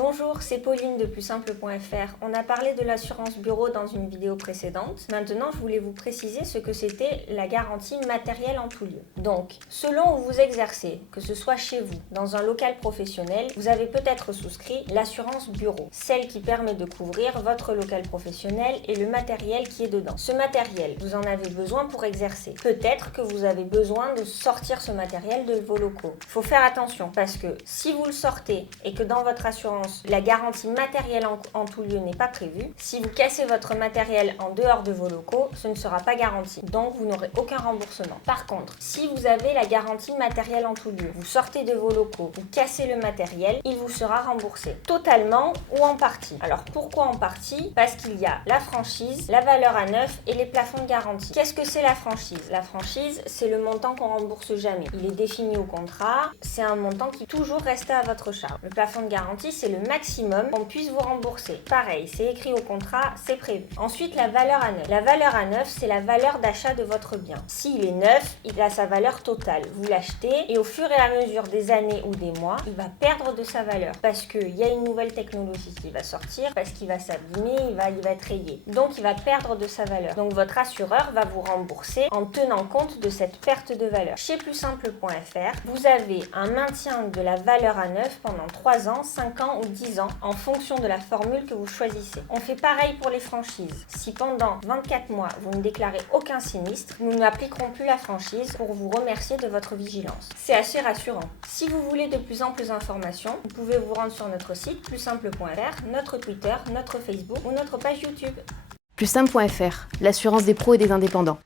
Bonjour, c'est Pauline de plussimple.fr. On a parlé de l'assurance bureau dans une vidéo précédente. Maintenant, je voulais vous préciser ce que c'était la garantie matérielle en tout lieu. Donc, selon où vous exercez, que ce soit chez vous, dans un local professionnel, vous avez peut-être souscrit l'assurance bureau, celle qui permet de couvrir votre local professionnel et le matériel qui est dedans. Ce matériel, vous en avez besoin pour exercer. Peut-être que vous avez besoin de sortir ce matériel de vos locaux. Il faut faire attention parce que si vous le sortez et que dans votre assurance, la garantie matérielle en tout lieu n'est pas prévue, si vous cassez votre matériel en dehors de vos locaux, ce ne sera pas garanti. Donc, vous n'aurez aucun remboursement. Par contre, si vous avez la garantie matérielle en tout lieu, vous sortez de vos locaux, vous cassez le matériel, il vous sera remboursé totalement ou en partie. Alors, pourquoi en partie? Parce qu'il y a la franchise, la valeur à neuf et les plafonds de garantie. Qu'est-ce que c'est la franchise? La franchise, c'est le montant qu'on rembourse jamais. Il est défini au contrat, c'est un montant qui toujours reste à votre charge. Le plafond de garantie, c'est le maximum qu'on puisse vous rembourser. Pareil, c'est écrit au contrat, c'est prévu. Ensuite, la valeur à neuf. La valeur à neuf, c'est la valeur d'achat de votre bien. S'il est neuf, il a sa valeur totale. Vous l'achetez et au fur et à mesure des années ou des mois, il va perdre de sa valeur parce qu'il y a une nouvelle technologie qui va sortir, parce qu'il va s'abîmer, il va être rayé. Donc, il va perdre de sa valeur. Donc, votre assureur va vous rembourser en tenant compte de cette perte de valeur. Chez plussimple.fr, vous avez un maintien de la valeur à neuf pendant 3 ans, 5 ans ou 10 ans en fonction de la formule que vous choisissez. On fait pareil pour les franchises. Si pendant 24 mois, vous ne déclarez aucun sinistre, nous n'appliquerons plus la franchise pour vous remercier de votre vigilance. C'est assez rassurant. Si vous voulez de plus amples informations, vous pouvez vous rendre sur notre site plussimple.fr, notre Twitter, notre Facebook ou notre page YouTube. Plussimple.fr, l'assurance des pros et des indépendants.